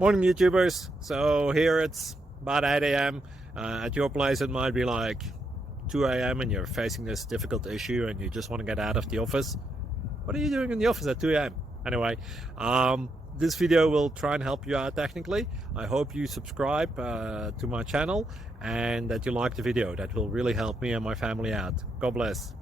Morning YouTubers. So here it's about 8 a.m. At your place it might be like 2 a.m. and you're facing this difficult issue and you just want to get out of the office. What are you doing in the office at 2 a.m.? Anyway, this video will try and help you out technically. I hope you subscribe to my channel and that you like the video. That will really help me and my family out. God bless.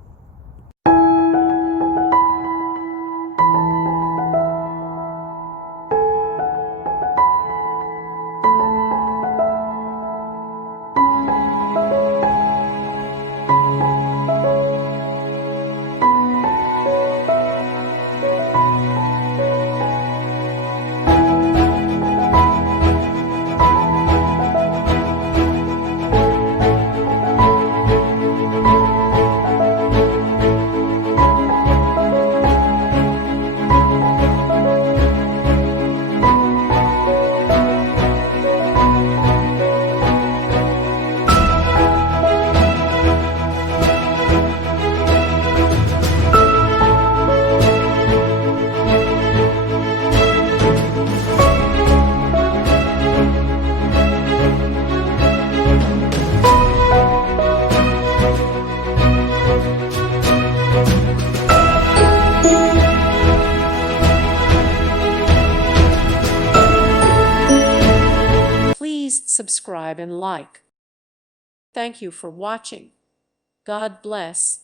Please subscribe and like. Thank you for watching. God bless.